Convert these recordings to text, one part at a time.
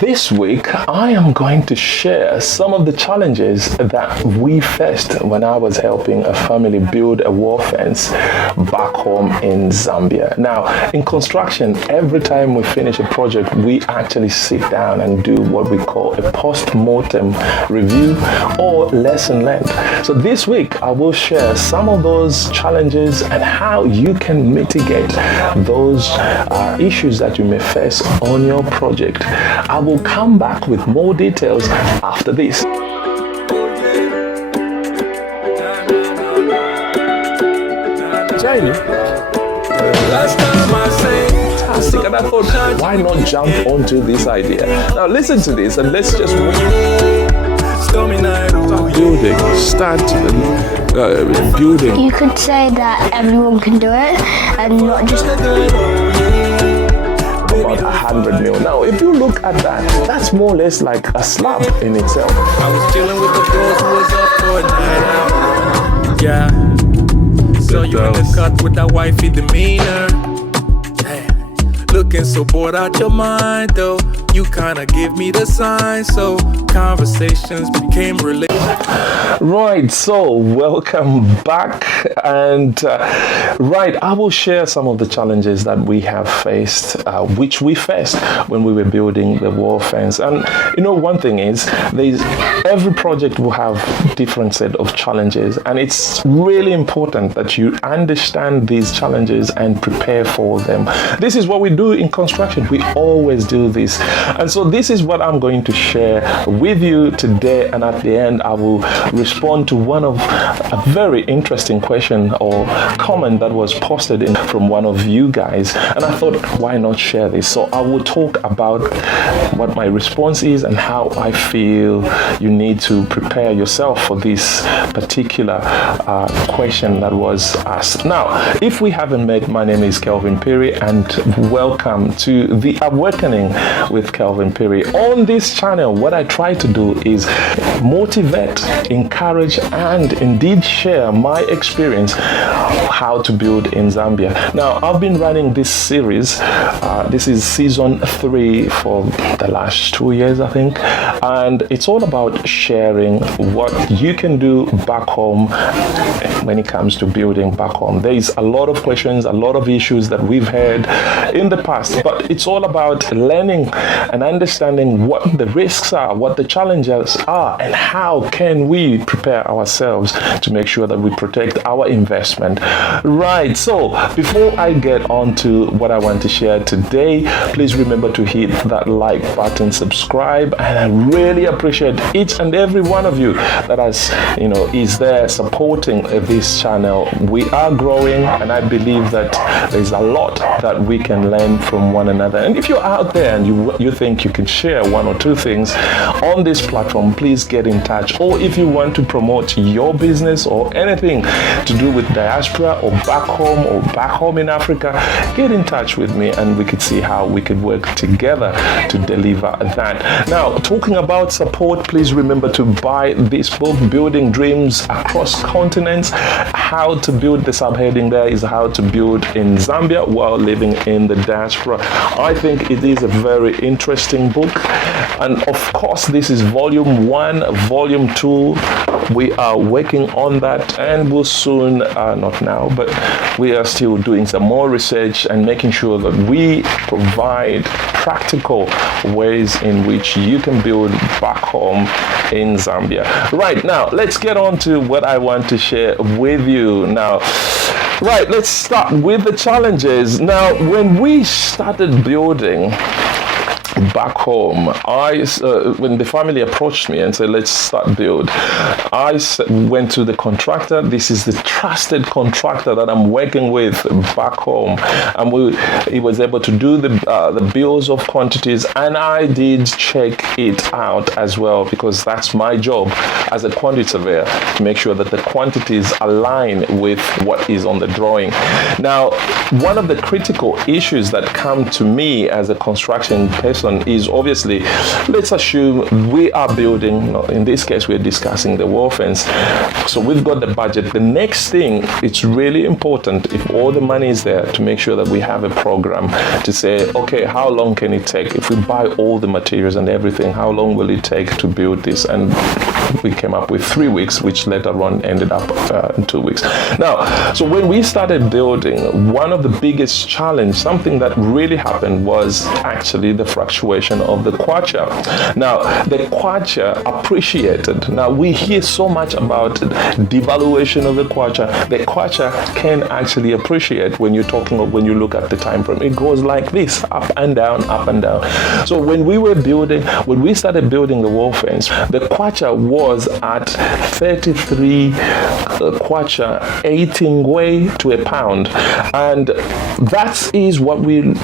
This week, I am going to share some of the challenges that we faced when I was helping a family build a wall fence back home in Zambia. Now, in construction, every time we finish a project, we actually sit down and do what we call a post-mortem review or lesson learned. So this week, I will share some of those challenges and how you can mitigate those issues that you may face on your project. I will come back with more details after this. China. Fantastic, and I thought, why not jump onto this idea? Now listen to this and let's just start building. You could say that everyone can do it and not just about 100 mil. Now, if you look at that, that's more or less like a slab in itself. I was chilling with the girls who was up for a night out. Yeah. So you in the cut with that wifey demeanor. Damn. Looking so bored out your mind though. You kinda give me the sign, so conversations became related. Right, so welcome back, and I will share some of the challenges that we have faced, which we faced when we were building the wall fence. And you know, one thing is, every project will have different set of challenges, and it's really important that you understand these challenges and prepare for them. This is what we do in construction. We always do this. And so this is what I'm going to share with you today, and at the end I will respond to one of a very interesting question or comment that was posted in from one of you guys, and I thought, why not share this? So I will talk about what my response is and how I feel you need to prepare yourself for this particular question that was asked. Now, if we haven't met, my name is Kelvin Phiri, and welcome to the Awakening with Kelvin Phiri. On this channel, what I try to do is motivate, encourage, and indeed share my experience how to build in Zambia. Now, I've been running this series. This is season 3 for the last 2 years, I think, and it's all about sharing what you can do back home when it comes to building back home. There is a lot of questions, a lot of issues that we've had in the past, but it's all about learning and understanding what the risks are, what the challenges are, and how can we prepare ourselves to make sure that we protect our investment. Right, so before I get on to what I want to share today, please remember to hit that like button, subscribe, and I really appreciate each and every one of you that is there supporting this channel. We are growing, and I believe that there's a lot that we can learn from one another. And if you're out there and you think you can share one or two things on this platform, please get in touch. Or if you want to promote your business or anything to do with diaspora or back home in Africa, get in touch with me and we could see how we could work together to deliver that. Now, talking about support, please remember to buy this book, Building Dreams Across Continents. How to build, the subheading there is how to build in Zambia while living in the diaspora. I think it is a very interesting book, and of course this is volume 1. Volume 2, we are working on that, and we'll soon, not now, but we are still doing some more research and making sure that we provide practical ways in which you can build back home in Zambia. Right, now let's get on to what I want to share with you now. Right, let's start with the challenges. Now, when we started building back home, when the family approached me and said, let's start build, I went to the contractor. This is the trusted contractor that I'm working with back home, and he was able to do the bills of quantities, and I did check it out as well, because that's my job as a quantity surveyor, to make sure that the quantities align with what is on the drawing. Now, one of the critical issues that come to me as a construction person person is obviously, let's assume we are building, in this case we're discussing the wall fence, so we've got the budget. The next thing, it's really important, if all the money is there, to make sure that we have a program to say, okay, how long can it take? If we buy all the materials and everything, how long will it take to build this? And we came up with 3 weeks, which later on ended up in 2 weeks. Now, so when we started building, one of the biggest challenge, something that really happened, was actually the fluctuation of the Kwacha. Now, the Kwacha appreciated. Now, we hear so much about devaluation of the Kwacha. The Kwacha can actually appreciate when you're talking of, when you look at the time frame. It goes like this, up and down, up and down. So when we started building the wall fence, the Kwacha was at 33 Kwacha, 18 way to a pound. And that is what we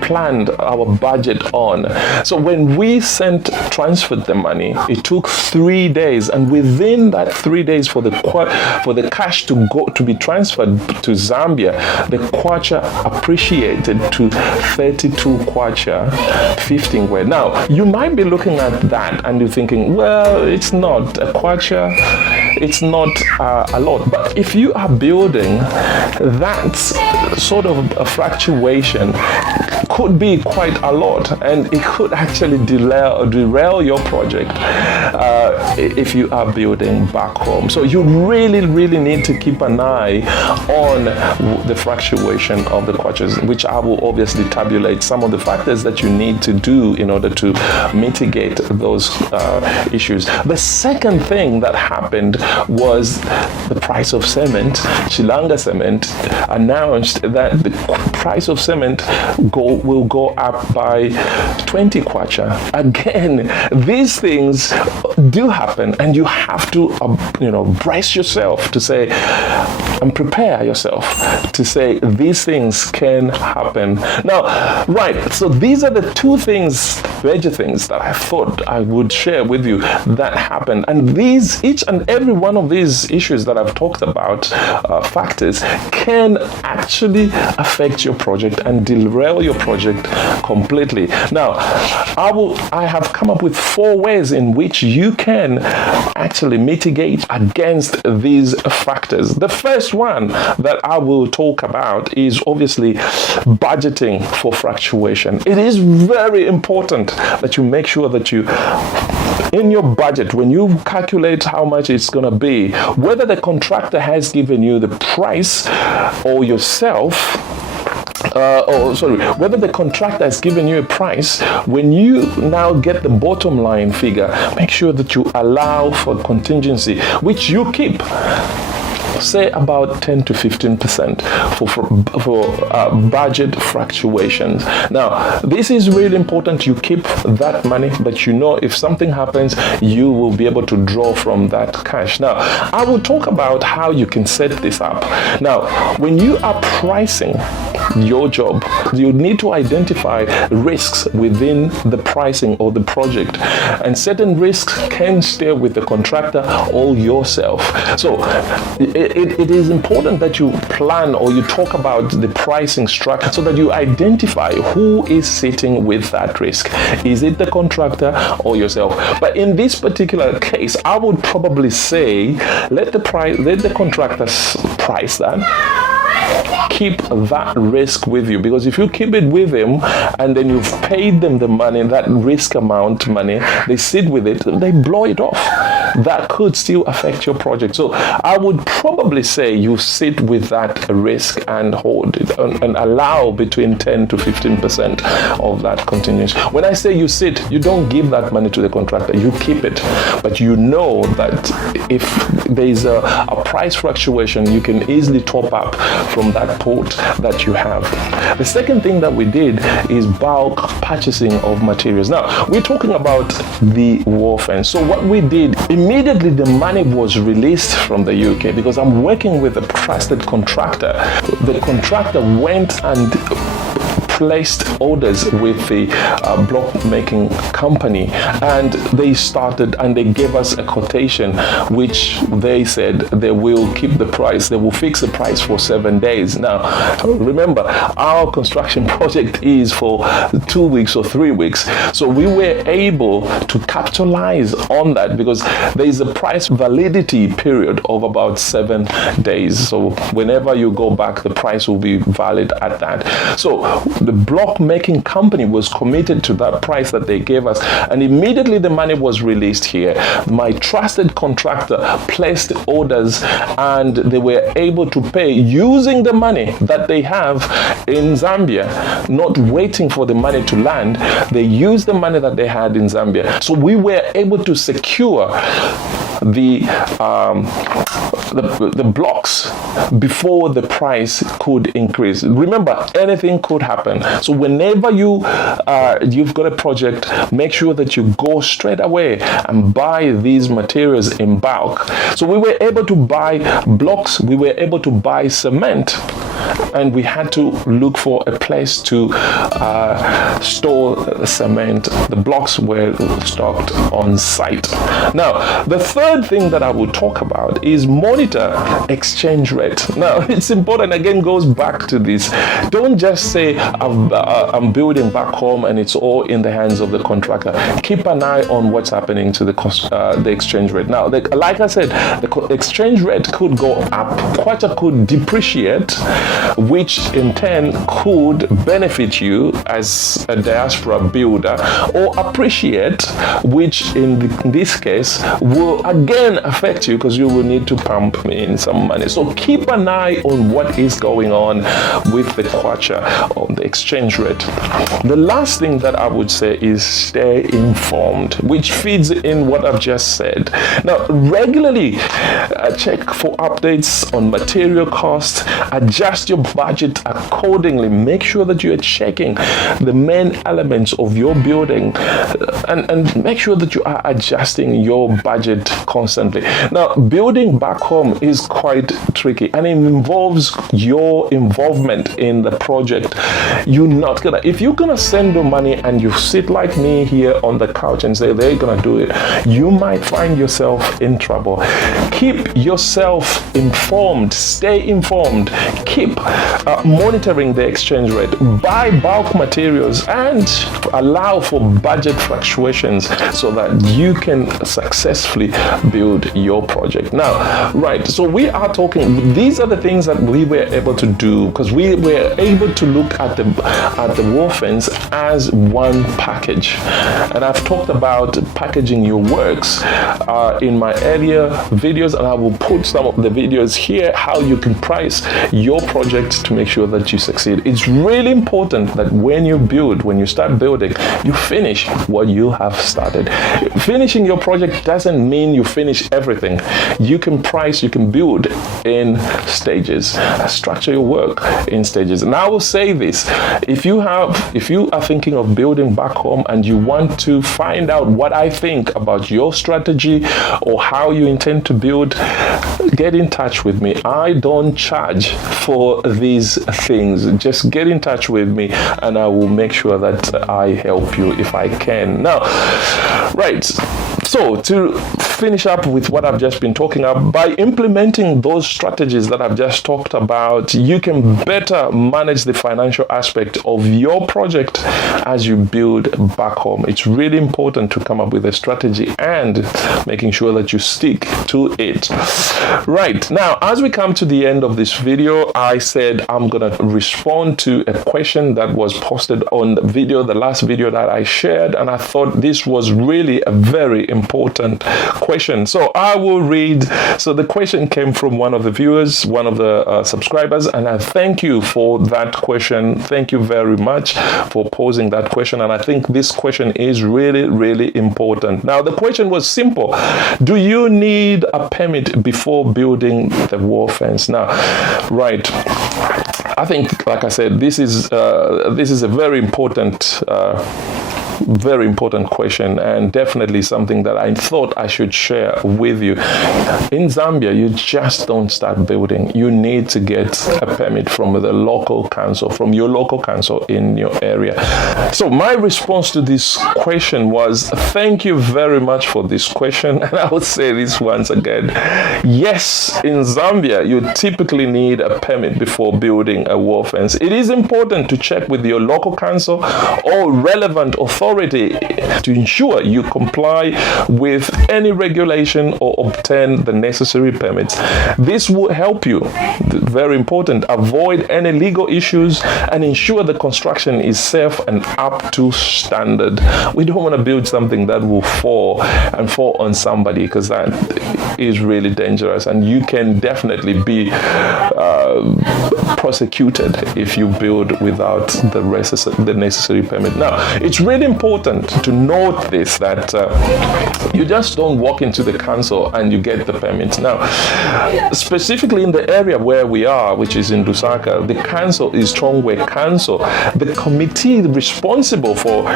planned our budget on. So when we transferred the money, it took 3 days, and within that 3 days for the cash to be transferred to Zambia, the Kwacha appreciated to 32 Kwacha, 15 way. Now, you might be looking at that and you're thinking, well, it's not a Kwacha, it's not a lot. But if you are building, that sort of a fluctuation could be quite a lot, and it could actually derail your project if you are building back home. So you really need to keep an eye on the fluctuation of the Kwachas, which I will obviously tabulate some of the factors that you need to do in order to mitigate those issues. The second thing that happened was the price of cement. Shilanga Cement announced that the price of cement will go up by 20 Kwacha. Again, these things do happen, and you have to brace yourself to say, and prepare yourself to say these things can happen. Now, right, so these are the two things, major things, that I thought I would share with you that happened. And each and every one of these issues that I've talked about, factors, can actually affect your project and derail your project completely. Now, I have come up with 4 ways in which you can actually mitigate against these factors. The first one that I will talk about is obviously budgeting for fluctuation. It is very important that you make sure that you, in your budget, when you calculate how much it's going to be, whether the contractor has given you the price or yourself, whether the contractor has given you a price, when you now get the bottom line figure, make sure that you allow for contingency, which you keep. Say about 10 to 15% for budget fluctuations. Now, this is really important. You keep that money, but you know if something happens, you will be able to draw from that cash. Now, I will talk about how you can set this up. Now, when you are pricing your job, you need to identify risks within the pricing or the project, and certain risks can stay with the contractor or yourself. So it is important that you plan or you talk about the pricing structure so that you identify who is sitting with that risk. Is it the contractor or yourself? But in this particular case, I would probably say let the contractor price that. Keep that risk with you, because if you keep it with him and then you've paid them the money, that risk amount money, they sit with it, they blow it off. That could still affect your project. So I would probably say you sit with that risk and hold it and allow between 10 to 15% of that contingency. When I say you sit, you don't give that money to the contractor, you keep it. But you know that if there is a price fluctuation, you can easily top up from that pot that you have. The second thing that we did is bulk purchasing of materials. Now, we're talking about the wall fence. So what we did, immediately the money was released from the UK, because I'm working with a trusted contractor. The contractor went and placed orders with the block making company, and they started and they gave us a quotation which they said they will keep the price, they will fix the price for 7 days. Now remember, our construction project is for 2 weeks or 3 weeks, so we were able to capitalize on that because there is a price validity period of about 7 days. So whenever you go back, the price will be valid at that. So the block making company was committed to that price that they gave us, and immediately the money was released here. My trusted contractor placed orders, and they were able to pay using the money that they have in Zambia, not waiting for the money to land. They used the money that they had in Zambia. So we were able to secure the blocks before the price could increase. Remember, anything could happen. So whenever you've got a project, make sure that you go straight away and buy these materials in bulk. So we were able to buy blocks, we were able to buy cement, and we had to look for a place to store cement. The blocks were stocked on site. Now, the third thing that I will talk about is monitor exchange rate. Now, it's important, again, goes back to this. Don't just say, I'm building back home and it's all in the hands of the contractor. Keep an eye on what's happening to the exchange rate. Now, like I said, the exchange rate could go up. Kwacha could depreciate, which in turn could benefit you as a diaspora builder, or appreciate, which in this case will again affect you because you will need to pump in some money. So keep an eye on what is going on with the Kwacha, on the exchange rate. The last thing that I would say is stay informed, which feeds in what I've just said. Now, regularly check for updates on material costs, adjust your budget accordingly, make sure that you are checking the main elements of your building, and make sure that you are adjusting your budget constantly. Now, building back home is quite tricky, and it involves your involvement in the project. If you're gonna send the money and you sit like me here on the couch and say they're gonna do it, you might find yourself in trouble. Keep yourself informed, stay informed, keep monitoring the exchange rate, buy bulk materials, and allow for budget fluctuations so that you can successfully build your project. Now, right, so we are talking, these are the things that we were able to do because we were able to look at the wall fence as one package. And I've talked about packaging your works in my earlier videos, and I will put some of the videos here how you can price your project to make sure that you succeed. It's really important that when you start building, you finish what you have started. Finishing your project doesn't mean you finish everything. You can price, you can build in stages, structure your work in stages. And I will say this, if you are thinking of building back home and you want to find out what I think about your strategy or how you intend to build, get in touch with me. I don't charge for these things. Just get in touch with me and I will make sure that I help you if I can. Now, right, so to finish up with what I've just been talking about, by implementing those strategies that I've just talked about, you can better manage the financial aspect of your project as you build back home. It's really important to come up with a strategy and making sure that you stick to it. Right, now as we come to the end of this video, I said I'm gonna respond to a question that was posted on the last video that I shared, and I thought this was really a very important question. So I will read. So the question came from one of the viewers, one of the subscribers, and I thank you for that question. Thank you very much for posing that question, and I think this question is really, really important. Now the question was simple: do you need a permit before building the wall fence? Now, right, I think, like I said, this is a very important very important question, and definitely something that I thought I should share with you. In Zambia, you just don't start building. You need to get a permit from the local council, from your local council in your area. So my response to this question was, thank you very much for this question. And I would say this once again. Yes, in Zambia, you typically need a permit before building a wall fence. It is important to check with your local council or relevant authority to ensure you comply with any regulation or obtain the necessary permits. This will help you, very important, avoid any legal issues and ensure the construction is safe and up to standard. We don't want to build something that will fall on somebody, because that is really dangerous, and you can definitely be prosecuted if you build without the necessary permit. Now, it's really important to note this, that you just don't walk into the council and you get the permits. Now, specifically in the area where we are, which is in Lusaka, the council is Chongwe Council. The committee responsible for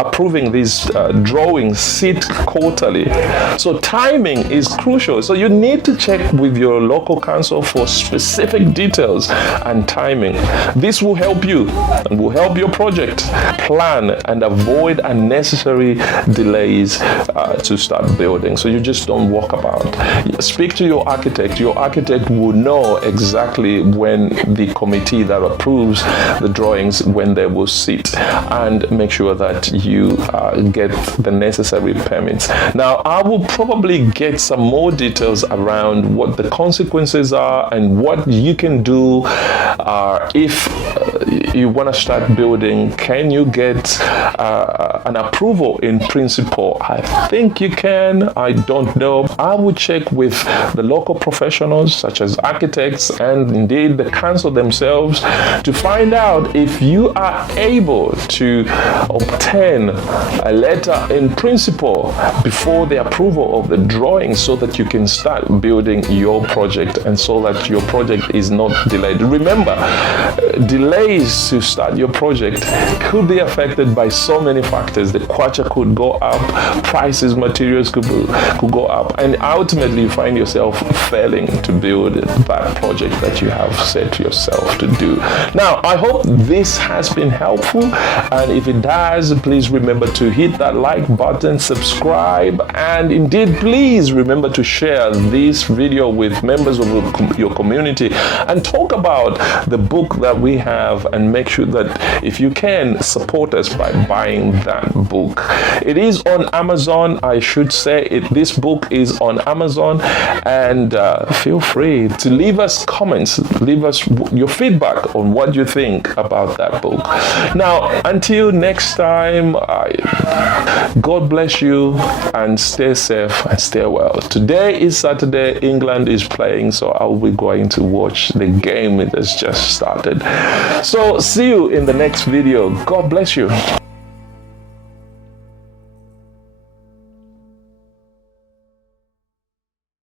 approving these drawings sit quarterly. So timing is crucial. So you need to check with your local council for specific details and timing. This will help you and will help your project plan and avoid unnecessary delays to start building. So you just don't walk about. Speak to your architect. Your architect will know exactly when the committee that approves the drawings, when they will sit, and make sure that you get the necessary permits. Now, I will probably get some more details around what the consequences are and what you can do if you want to start building. Can you get an approval in principle? I think you can. I don't know. I will check with the local professionals such as architects and indeed the council themselves to find out if you are able to obtain a letter in principle before the approval of the drawing, so that you can start building your project and so that your project is not delayed. Remember, delays to start your project could be affected by so many factors. The Kwacha could go up, prices, materials could go up, and ultimately you find yourself failing to build that project that you have set yourself to do. Now, I hope this has been helpful, and if it does, please remember to hit that like button, subscribe, and indeed please remember to share this video with members of your community and talk about the book that we have, and make sure that if you can, support us by buying that book. It is on Amazon. I should say this book is on Amazon, and feel free to leave us comments, leave us your feedback on what you think about that book. Now, until next time, God bless you and stay safe and stay well. Today is Saturday. England is playing, so I'll be going to watch the game that has just started. So see you in the next video. God bless you.